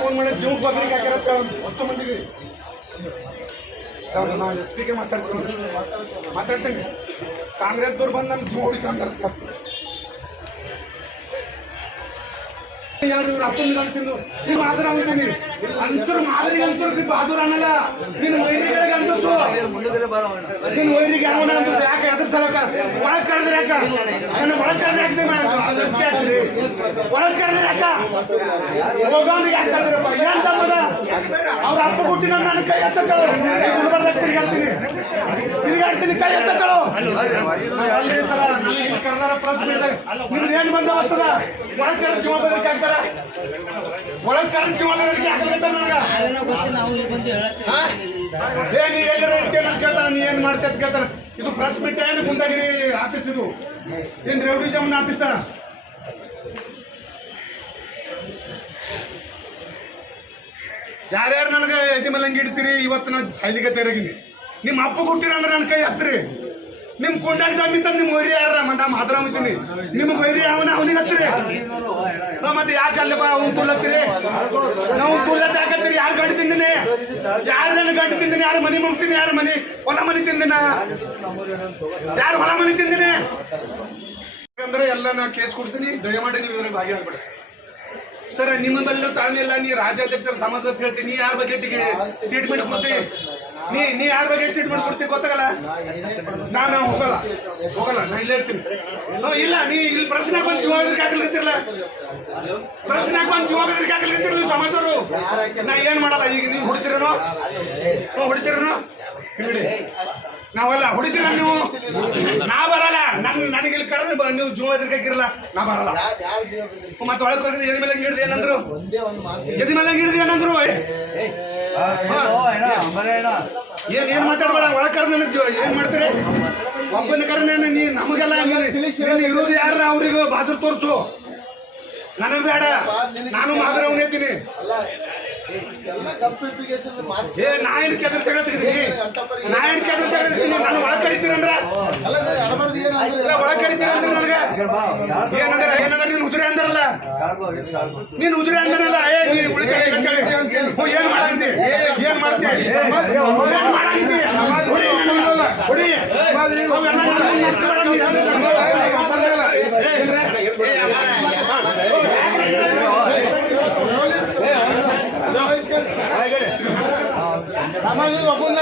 phone ಮಾಡಿ ಜೀವಕ್ಕೆ ಬದ್ರಿಗೆ ಹಾಕ್ಯಾರ ಹೊತ್ತು ಮಂದಿಗೆ ಸ್ಪೀಕರ್ ಮಾತಾಡ್ತೀನಿ ಕಾಂಗ್ರೆಸ್ದವ್ರು ಬಂದು ನಮ್ಮ ಜೀವ ಹುಡುಕಂತ ಯಾರು ಇವ್ರು ಅಪ್ಪನ ಅಂತಿದ್ದು ನೀವು ಆದ್ರ ಅಂತೀನಿ ಅನ್ಸರು ಮಾದರಿ ಅಂತರು ನೀವು ಬಹದ್ದೂರ್ ಅನ್ನಲ್ಲ ನೀನು ವೈರಿಗಳಿಗೆ ಅಂತಿಸು ನೀನು ವೈರಿಗೆ ಅವನ ಅಂತ ಯಾಕೆ ಅದ್ರ ಸಲಕ ಒಳಗೆ ಕರೆದ್ರೆ ಯಾಕ ಒಳಗೆ ಕರೆದ್ರೆ ಹಾಕ್ತೀವಿ ಒಳಗೆ ಕರೆದ್ರೆ ಯಾಕ ಹೋಗೋನಿಗೆ ಯಾಕೆ ಕರೆದ್ರಪ್ಪ ಏನಂತ ಅವ್ರ ಅಪ್ಪ ಹುಟ್ಟಿನ ನನ್ನ ಕೈ ಎತ್ತಕ್ಕಳು ಗುಲ್ಬರ್ದಾಗ ತಿರುಗಾಡ್ತೀನಿ ಕೈ ಎತ್ತಕ್ಕಳು ಅಲ್ಲಿ ಸಲ ನನಗೆ ಕರೆದಾರ ಪ್ರೆಸ್ ಮೀಟ್ದಾಗ ನಿಮ್ದು ಏನು ಬಂದ ವಸ್ತದ ಒಳಗೆ ಕರೆದು ಜೀವ ಬದಲಿಕೆ ಆಗ್ತಾರ ಒಳಗೆ ಕರೆದು ಜೀವ ಬದಲಿಕೆ ಹಾಕಲಿತ್ತ ನನಗ ನೀ ಎಲ್ಲರ ಇರ್ತೇನೆ ಅಂತ ಕೇಳ್ತಾರ ನೀ ಏನು ಮಾಡ್ತೇ ಅಂತ ಕೇಳ್ತಾರ ಇದು ಪ್ರೆಸ್ ಮೀಟ್ ಏನು ಗುಂಡಗಿರಿ ಆಫೀಸ್ ಇದು ಏನು ರೆವಿಡಿಸಮ್ ಆಫೀಸ ಯಾರ್ಯಾರು ನನಗೆ ಎದಿ ಮೇಲೆ ಹಂಗೆ ಇಡ್ತೀರಿ ಇವತ್ತು ನಾನು ಸೈಲಿಗೆ ತೆರಗಿನಿ ನಿಮ್ಮ ಅಪ್ಪ ಹುಟ್ಟಿರ ಅಂದ್ರೆ ನನ್ನ ಕೈ ಹತ್ತಿರಿ ನಿಮ್ಮ ಕೊಂಡಾಗ ದಮ್ಮಿ ತಂದು ನಿಮ್ಮ ವೈರಿ ಯಾರ ನಾ ಮಾತಾಡ್ತೀನಿ ನಿಮಗೆ ವೈರಿ ಅವನಿಗೆ ಹತ್ತಿರಿ ಮತ್ತೆ ಯಾಕೆ ಅಲ್ಲಪ್ಪ ಅವ್ನು ತುಳ್ಳತ್ತೀರಿ ನಾವು ತುಳ್ಳತ್ತೆ ಹಾಕತ್ತೀರಿ ಯಾರು ಗಂಡು ತಿಂದಿನಿ ಯಾರು ನನ್ನ ಗಂಡು ತಿಂದಿನಿ ಯಾರು ಮನೆ ಮುಗ್ತೀನಿ ಯಾರು ಮನೆ ಹೊಲ ಮನೆ ತಿಂದಿನ ಯಾರು ಹೊಲ ಮನೆ ತಿಂದಿನಿ ಯಾಕಂದ್ರೆ ಎಲ್ಲ ನಾ ಕೇಸ್ ಕೊಡ್ತೀನಿ ದಯಮಾಡಿ ನೀವು ಇದ್ರಲ್ಲಿ ಭಾಗಿಯಾಗ್ಬೇಡಿ ಸರ್ ನಿಮ್ಮಲ್ಲೆಲ್ಲ ತಾಳ್ಮೆ ಇಲ್ಲ ನೀ ರಾಜ್ಯಾಧ್ಯಕ್ಷರ ಸಮಾಜ ಅಂತ ಹೇಳ್ತೀನಿ ನೀ ಯಾರ ಬಗ್ಗೆ ಸ್ಟೇಟ್ಮೆಂಟ್ ಕೊಡ್ತೀವಿ ನೀ ಯಾರ ಬಗ್ಗೆ ಸ್ಟೇಟ್ಮೆಂಟ್ ಕೊಡ್ತೀವಿ ಗೊತ್ತಾಗಲ್ಲ ನಾನು ಹೋಗಲ್ಲ ನಾ ಇಲ್ಲೇ ಇರ್ತೀನಿ ಇಲ್ಲ ನೀ ಇಲ್ಲಿ ಪ್ರಶ್ನೆಗೆ ಬಂದು ಜೀವ ಬೆದರಿಕೆ ಹಾಕಲಿರ್ತಿರಲ್ಲ ಪ್ರಶ್ನೆಗೆ ಬಂದು ಜೀವ ಬೆದರಿಕೆ ಹಾಕಲಿರ್ತಿರಲ್ಲ ನೀವು ಸಮಾಜದವರು ನಾ ಏನು ಮಾಡಲ್ಲ ಈಗ ನೀವು ಹೊಡಿತೀರೇನೋ ಹೊಡಿತೀರೇನೋ ಬಿಡಿ ನಾವಲ್ಲ ಹೊಡಿತೀರ ನೀವು ನಾ ಬರಲ್ಲ ನನಗೆ ಇಲ್ಲಿ ಕರೆದ್ರೆ ನೀವು ಜೀವ ಬೆದರಿಕೆ ಹಾಕಿರಲ್ಲ ನಾ ಬರಲ್ಲ ಮತ್ತೆ ಒಳಗೆ ಕರೆದು ಎದಿ ಮೇಲೆ ಹಿಡಿದು ಏನಂದ್ರು ಎದಿ ಮೇಲೆ ಹಿಡಿದು ಏನಂದ್ರು ಏನ್ ಮಾತಾಡ್ಬೇಡ ಒಳಗೆ ಕರೆದು ನನಗೆ ಏನ್ ಮಾಡ್ತೀರಿ ಒಬ್ಬನ ಕರೆ ನೀ ನಮಗೆಲ್ಲ ನೀನು ಇರೋದು ಯಾರ ಅವ್ರಿಗೆ ಬಾದ್ರ ತೋರಿಸು ನನಗೆ ಬೇಡ ನಾನು ಮಾದರ ಅವನಿದ್ದೀನಿ ನಾ ಏನು ಕೆದ್ರ ತಗೊಳ್ತಿದ್ದೀನಿ ನಾನು ಒಳಗೆ ಕರಿತೀನಿ ಅಂದ್ರೆ ಒಳಗೆ ಕರಿತೀನಿ ಅಂದ್ರೆ ನನಗೆ ಏನಂದ್ರೆ ನೀನು ಉದುರಿ ಅಂದ್ರಲ್ಲ ನೀನು ಉದುರಿ ಅಂದ್ರಲ್ಲ ನೀನು ಉಳಿತ ಏನ್ ಮಾಡಂದಿ ಏನ್ ಮಾಡ್ತೀಯ ಏನ್ ಮಾಡಂದಿ ಹೊಡಿ ಸಮಾಜದ ಒಬ್ಬಂದ